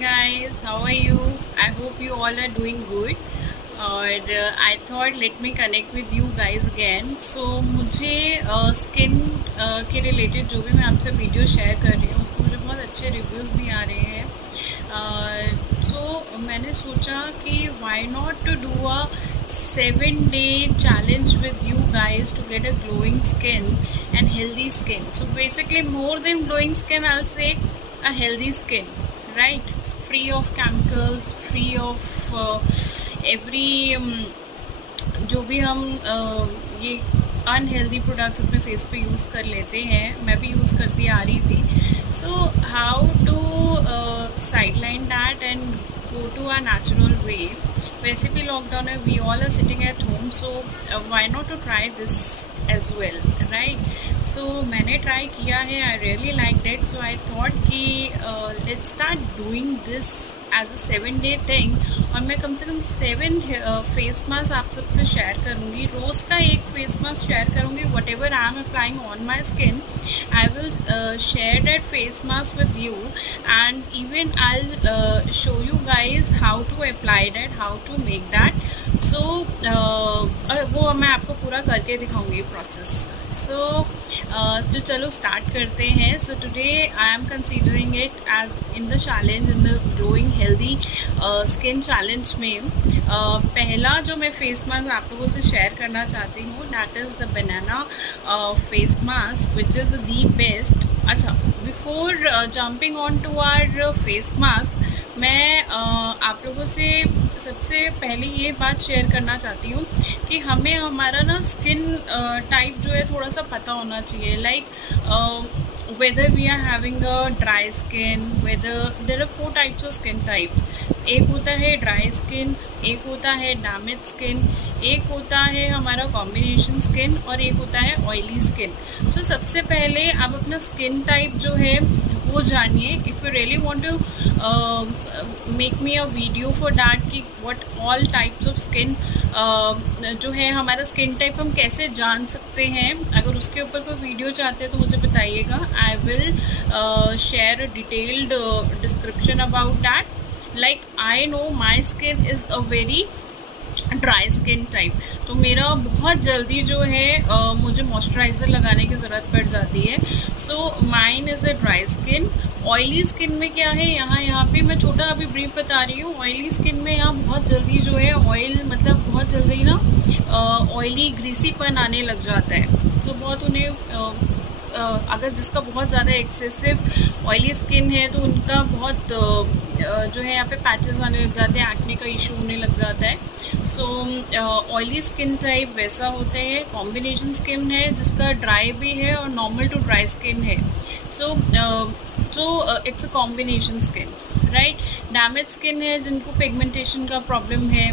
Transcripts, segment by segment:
guys, how are you? I hope you all are doing good. और I thought let me connect with you guys again. So मुझे skin के related जो भी मैं आपसे video share कर रही हूँ उसके मुझे बहुत अच्छे रिव्यूज़ भी आ रहे हैं. सो मैंने सोचा कि why not to do a 7-day challenge with you guys to get a glowing skin and healthy skin. So basically more than glowing skin, I'll say a healthy skin, right? Free of chemicals, free of every जो भी हम ये unhealthy products अपने face पे use कर लेते हैं, मैं भी यूज़ करती आ रही थी. So how to sideline that and go to a natural way. वैसे भी लॉकडाउन है, we all are sitting at home, so why not to try this as well, right? So मैंने ट्राई किया है, I really like that. So I thought कि let's start doing this as a 7-day thing. और मैं कम से कम 7 face mask आप सबसे share करूँगी. रोज़ का एक फेस मास्क शेयर करूँगी. What ever I am applying on my skin, I will share that face mask with you, and even I'll show you guys how to apply that, how to make that. So वो मैं आपको पूरा करके दिखाऊंगी process. तो चलो start करते हैं. So today I am considering it as in the challenge, in the glowing healthy skin challenge में पहला जो मैं फेस मास्क आप लोगों से शेयर करना चाहती हूँ, that is the banana face mask which is the best. अच्छा, before jumping on to our face mask, मैं आप लोगों से सबसे पहले ये बात शेयर करना चाहती हूँ कि हमें हमारा ना स्किन टाइप जो है थोड़ा सा पता होना चाहिए. Like whether we are having a dry skin, whether there are 4 types of skin types. एक होता है ड्राई स्किन, एक होता है डैमेज स्किन, एक होता है हमारा कॉम्बिनेशन स्किन, और एक होता है ऑयली स्किन. सो सबसे पहले आप अपना स्किन टाइप जो है वो जानिए. If you really want to make me a video for that कि what all types of skin जो है हमारा स्किन टाइप हम कैसे जान सकते हैं, अगर उसके ऊपर कोई वीडियो चाहते हैं तो मुझे बताइएगा. आई will share a detailed description about that. Like I know my skin is a very dry skin type, तो मेरा बहुत जल्दी जो है मुझे मॉइस्चराइज़र लगाने की ज़रूरत पड़ जाती है. So mine is a dry skin. Oily skin में क्या है, यहाँ पे मैं छोटा अभी ब्रीफ बता रही हूँ. ऑयली स्किन में यहाँ बहुत जल्दी जो है ऑयल, मतलब बहुत जल्दी ना ऑयली ग्रीसीपन आने लग जाता है. सो बहुत उन्हें अगर जिसका बहुत ज़्यादा एक्सेसिव ऑयली स्किन है तो उनका बहुत जो है यहाँ पे पैचेस आने लग जाते हैं, एक्ने का इशू होने लग जाता है. सो ऑयली स्किन टाइप वैसा होते हैं. कॉम्बिनेशन स्किन है जिसका ड्राई भी है और नॉर्मल टू ड्राई स्किन है. So it's a combination skin, right. Damage skin है जिनको पिगमेंटेशन का प्रॉब्लम है,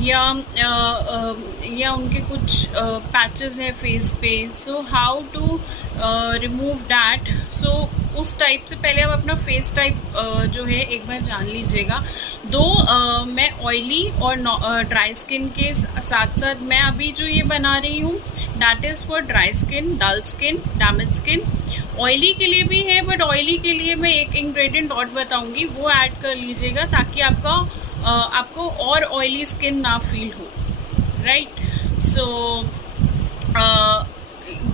या उनके कुछ पैचेस हैं फेस पे. So how to remove that. So उस टाइप से पहले आप अपना फेस टाइप जो है एक बार जान लीजिएगा. मैं ऑयली और ड्राई स्किन के साथ साथ मैं अभी जो ये बना रही हूँ that is for dry skin, dull skin, damage skin. Oily के लिए भी है, बट ऑयली के लिए मैं एक इंग्रेडिएंट और बताऊंगी, वो ऐड कर लीजिएगा ताकि आपको और ऑयली स्किन ना फील हो, राइट. सो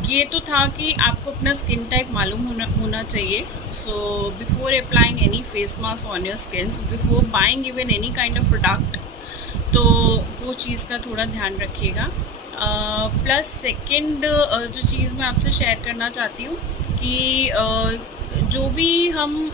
ये तो था कि आपको अपना स्किन टाइप मालूम होना चाहिए. So before applying any face mask on your skin, before buying even any kind of product, तो वो चीज़ का थोड़ा ध्यान रखिएगा. प्लस सेकंड जो चीज़ मैं आपसे शेयर करना चाहती हूँ कि जो भी हम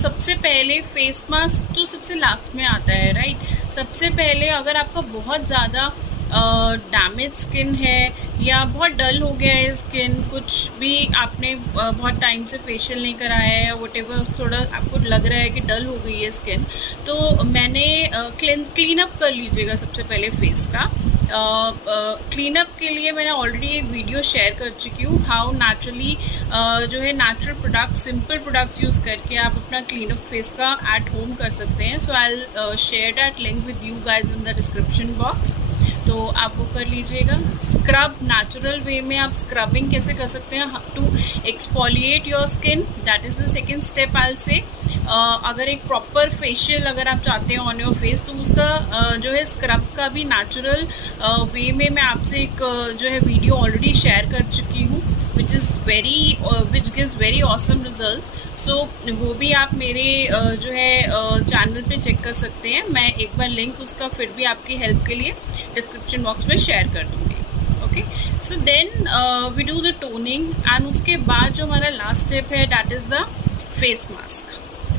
सबसे पहले फेस मास्क जो सबसे लास्ट में आता है, राइट. सबसे पहले अगर आपका बहुत ज़्यादा डैमेज स्किन है या बहुत डल हो गया है स्किन, कुछ भी आपने बहुत टाइम से फेशियल नहीं कराया है या वटेवर, थोड़ा आपको लग रहा है कि डल हो गई है स्किन, तो मैंने क्लीन अप कर लीजिएगा सबसे पहले फेस का. क्लीन अप के लिए मैंने ऑलरेडी एक वीडियो शेयर कर चुकी हूँ, हाउ नेचुरली जो है natural product, simple products use करके आप अपना क्लीन अप फेस का एट होम कर सकते हैं. So I will share that link with you guys in the description box. तो आप वो कर लीजिएगा। स्क्रब नेचुरल वे में आप स्क्रबिंग कैसे कर सकते हैं to exfoliate your skin, that is the second step I will say. अगर एक प्रॉपर फेशियल अगर आप चाहते हैं ऑन योर फेस, तो उसका जो है स्क्रब का भी नेचुरल वे में मैं आपसे एक जो है वीडियो ऑलरेडी शेयर कर चुकी हूँ, which gives very awesome results. So वो भी आप मेरे जो है चैनल पे चेक कर सकते हैं। मैं एक बार लिंक उसका फिर भी आपकी हेल्प के लिए डिस्क्रिप्शन बॉक्स में शेयर कर दूँगी। Okay, so then we do the toning and उसके बाद जो हमारा लास्ट स्टेप है that is the face mask,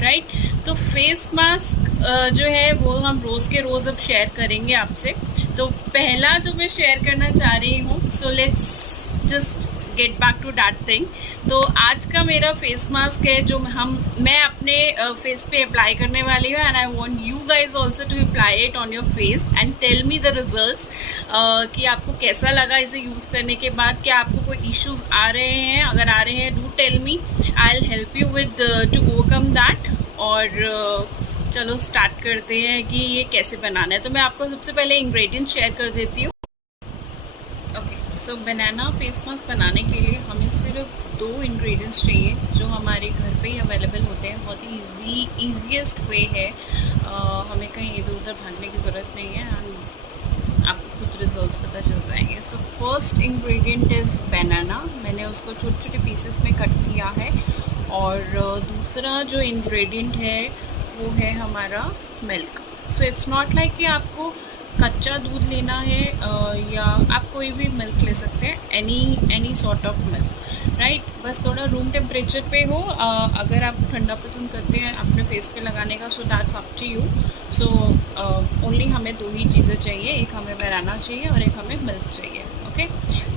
right. तो फेस मास्क जो है वो हम रोज़ के रोज़ अब शेयर करेंगे आपसे। तो पहला जो मैं शेयर करना चाह रही हूँ, so let's just get back to that thing. तो आज का मेरा फेस मास्क है जो मैं अपने फेस पे अप्लाई करने वाली हूँ, and I want you guys also to apply it on your face and tell me the results कि आपको कैसा लगा इसे यूज़ करने के बाद। क्या आपको कोई इश्यूज आ रहे हैं? अगर आ रहे हैं, do tell me, I will help you with to overcome that. और चलो स्टार्ट करते हैं कि ये कैसे बनाना है। तो मैं आपको सबसे पहले इंग्रेडिएंट्स शेयर कर देती हूँ। सो बनाना फेस मास्क बनाने के लिए हमें सिर्फ 2 इंग्रेडिएंट्स चाहिए जो हमारे घर पे ही अवेलेबल होते हैं। बहुत ही ईजीएस्ट वे है, हमें कहीं इधर उधर भागने की ज़रूरत नहीं है, एंड आपको खुद रिजल्ट्स पता चल जाएंगे। सो फर्स्ट इंग्रेडिएंट इज़ बनाना। मैंने उसको छोटे छोटे पीसेस में कट किया है। और दूसरा जो इंग्रेडिएंट है वो है हमारा milk. So it's not like कि आपको कच्चा दूध लेना है, या आप कोई भी मिल्क ले सकते हैं, any sort of milk, right. बस थोड़ा रूम टेम्परेचर पे हो। अगर आप ठंडा पसंद करते हैं अपने फेस पे लगाने का, so that's up to you. So only हमें 2 ही चीज़ें चाहिए, एक हमें बनाना चाहिए और एक हमें मिल्क चाहिए। ओके,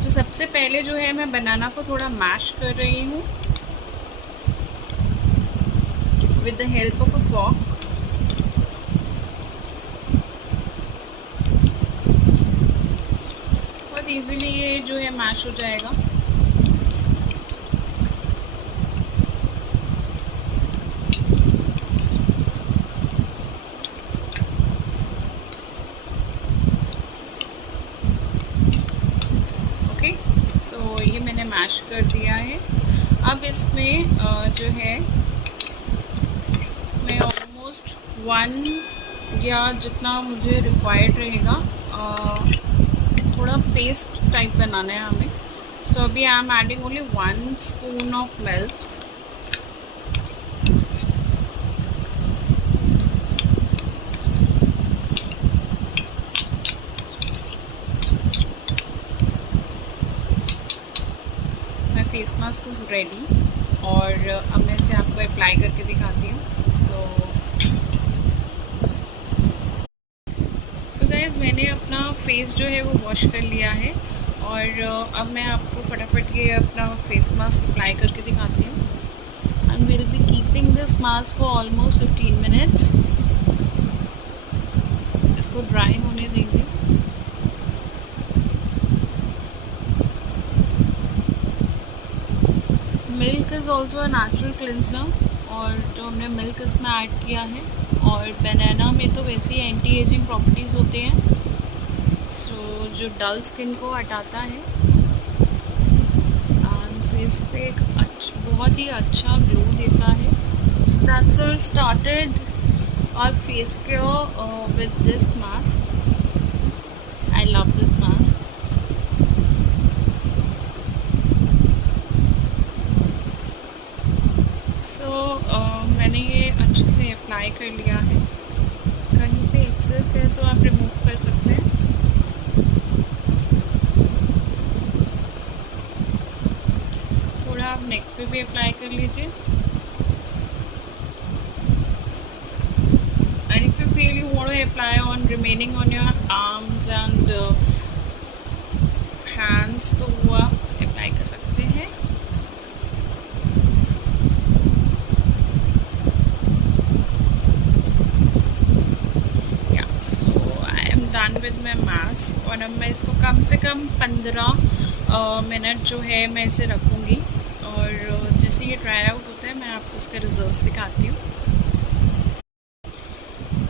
सो सबसे पहले जो है मैं बनाना को थोड़ा मैश कर रही हूँ with the help of a fork. Easily ये जो है मैश हो जाएगा। ओके, सो ये मैंने मैश कर दिया है। अब इसमें जो है मैं ऑलमोस्ट 1 या जितना मुझे रिक्वायर्ड रहेगा, थोड़ा पेस्ट टाइप बनाना है हमें। सो अभी I am adding only 1 spoon of milk. My face mask is ready और अब मैं इसे आपको अप्लाई करके दिखाती हूँ। सो गाइस, मैंने अपना फेस जो है वो वॉश कर लिया है और अब मैं आपको फटाफट ये अपना फेस मास्क अप्लाई करके दिखाती हूँ। And will be keeping this mask for almost 15 minutes. इसको ड्राई होने देंगे। Milk is also a natural cleanser, और जो हमने मिल्क इसमें ऐड किया है, और बनाना में तो वैसे ही एंटी एजिंग प्रॉपर्टीज़ होते हैं, सो जो डल स्किन को हटाता है एंड फेस पे एक बहुत ही अच्छा ग्लो देता है। So that's all started our face care with this mask. I love this mask. मैंने ये अच्छे से अप्लाई कर लिया है। कहीं पे एक्सेस है तो आप रिमूव कर सकते हैं। थोड़ा आप नेक पे भी अप्लाई कर लीजिए। And if you feel you want to apply on remaining on your arms and hands, तो वो आप अप्लाई कर सकते हैं। Done with my mask. और अब मैं इसको कम से कम 15 मिनट जो है मैं इसे रखूँगी, और जैसे ये ड्राई आउट होता है मैं आपको उसके रिजल्ट्स दिखाती हूँ।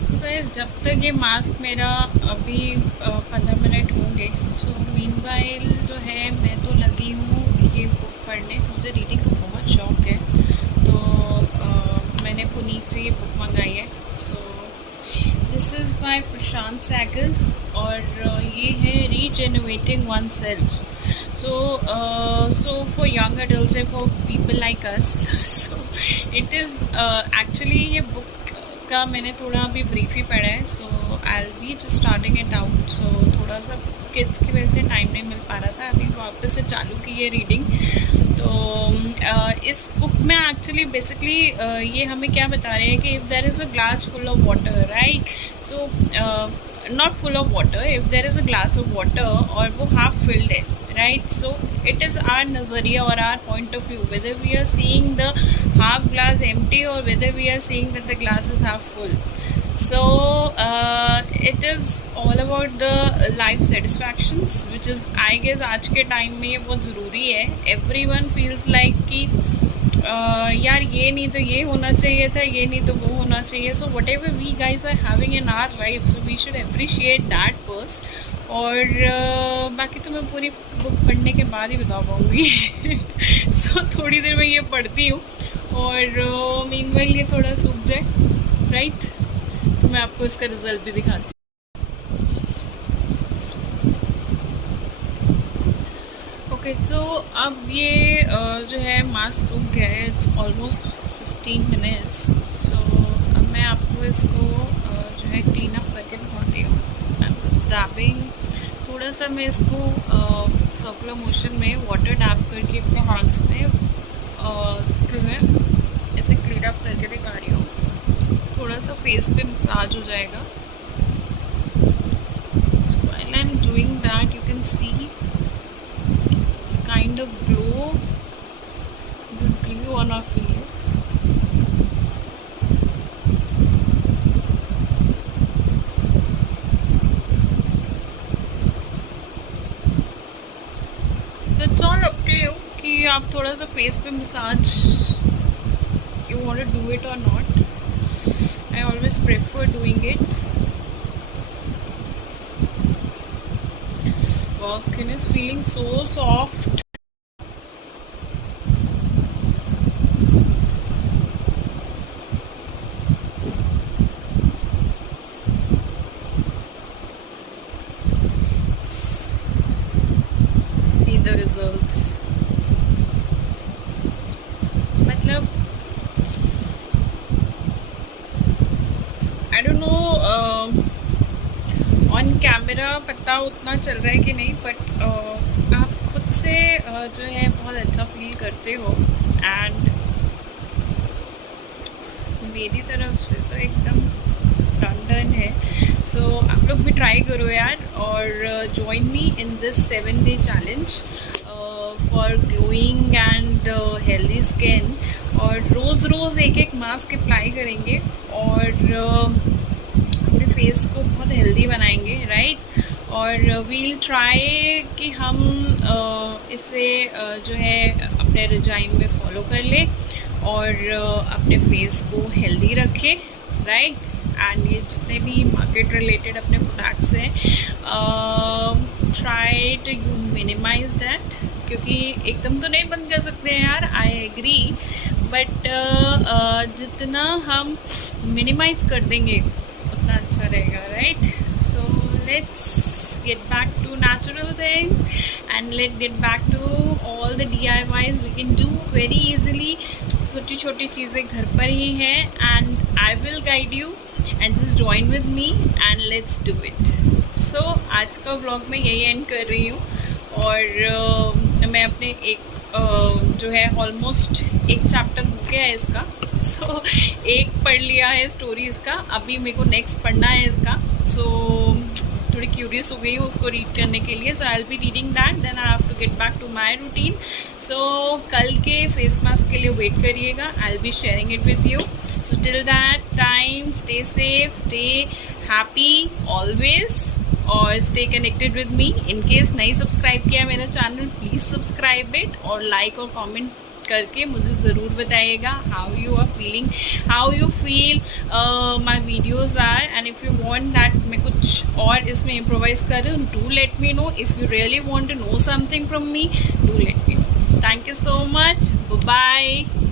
सो गाइस जब तक ये मास्क मेरा अभी 15 मिनट होंगे, सो मीनवाइल जो है मैं तो लगी हूँ ये बुक पढ़ने। मुझे रीडिंग का बहुत शौक है, तो मैंने पुनीत से ये बुक मंगाई है। सो दिस इज़ बाय प्रशांत सैगल और ये है रीजेनरेटिंग one self. So for young adults and for people like us, so it is actually ये book का मैंने थोड़ा अभी ब्रीफ ही पढ़ा है। सो I'll be just starting it out। so थोड़ा सा किड्स की वजह से टाइम नहीं मिल पा रहा था, अभी वापस से चालू की है रीडिंग। तो इस बुक में एक्चुअली बेसिकली ये हमें क्या बता रहे हैं कि if there is a glass full of water, right, so not full of water, if there is a glass of water और वो हाफ फिल्ड है, right, so it is our nazariya or our point of view whether we are seeing the half glass empty or whether we are seeing that the glass is half full. So it is all about the life satisfactions which is I guess आज के time में ये बहुत ज़रूरी है। everyone feels like कि यार ये नहीं तो ये होना चाहिए था, ये नहीं तो वो होना चाहिए। so whatever we guys are having in our life, so we should appreciate that first। और बाकी तो मैं पूरी बुक पढ़ने के बाद ही बता पाऊँगी। सो थोड़ी देर में ये पढ़ती हूँ और मीनवाइल ये थोड़ा सूख जाए, राइट, तो मैं आपको इसका रिज़ल्ट भी दिखाती हूँ। ओके, तो अब ये जो है मास्क सूख गया है, इट्स ऑलमोस्ट 15 मिनट्स। सो अब मैं आपको इसको जो है क्लीन अप करके दिखाती हूँ। डैबिंग थोड़ा सा मैं इसको सर्कुलर मोशन में वाटर डैब करके अपने हैंड्स में जो है ऐसे क्लीन अप करके दिखा रही हूँ। थोड़ा सा फेस पे मसाज हो जाएगा। So while I am doing that you can see kind of glow, this glow on our face. It's all up to you कि आप थोड़ा सा फेस पे massage you want to do it or not. I always prefer doing it. Wow, skin is feeling so soft. The results, मतलब I don't know on camera पता उतना चल रहा है कि नहीं, बट आप खुद से जो है बहुत अच्छा फील करते हो। एंड मेरी तरफ से तो एकदम डन है। सो आप लोग भी ट्राई करो यार और join me in this 7-day challenge for glowing and healthy skin. और रोज़ एक मास्क अप्लाई करेंगे और अपने फेस को बहुत हेल्दी बनाएंगे, राइट। और वील ट्राई कि हम इसे जो है अपने रिजाइम में फॉलो कर ले और अपने फेस को हेल्दी रखें, राइट। एंड ये जितने भी मार्केट रिलेटेड अपने प्रोडक्ट्स हैं, try to you minimise that, क्योंकि एकदम तो नहीं बंद कर सकते हैं यार, आई एग्री, बट जितना हम मिनिमाइज कर देंगे उतना अच्छा रहेगा, right. So let's get back to natural things and let's get back to all the DIYs we can do very easily। छोटी छोटी चीज़ें घर पर ही हैं and I will guide you and just join with me and let's do it। so आज का vlog मैं यही एंड कर रही हूँ और मैं अपने एक जो है ऑलमोस्ट एक चैप्टर हो गया है इसका। सो एक पढ़ लिया है स्टोरी इसका, अभी मेरे को नेक्स्ट पढ़ना है इसका। सो थोड़ी क्यूरियस हो गई हूँ उसको रीड करने के लिए। So I will be reading that, then I have to get back to my routine. So कल के फेस मास्क के लिए वेट करिएगा, I will be sharing it with you. So till that time stay safe, stay happy always और stay connected with me. In case नहीं subscribe किया मेरा channel, please subscribe it और लाइक और comment करके मुझे ज़रूर बताइएगा how you are feeling, how you feel my videos are, and if you want that मैं कुछ और इसमें इम्प्रोवाइज करूँ, do let me know. If you really want to know something from me, do let me know. Thank you so much. Bye bye.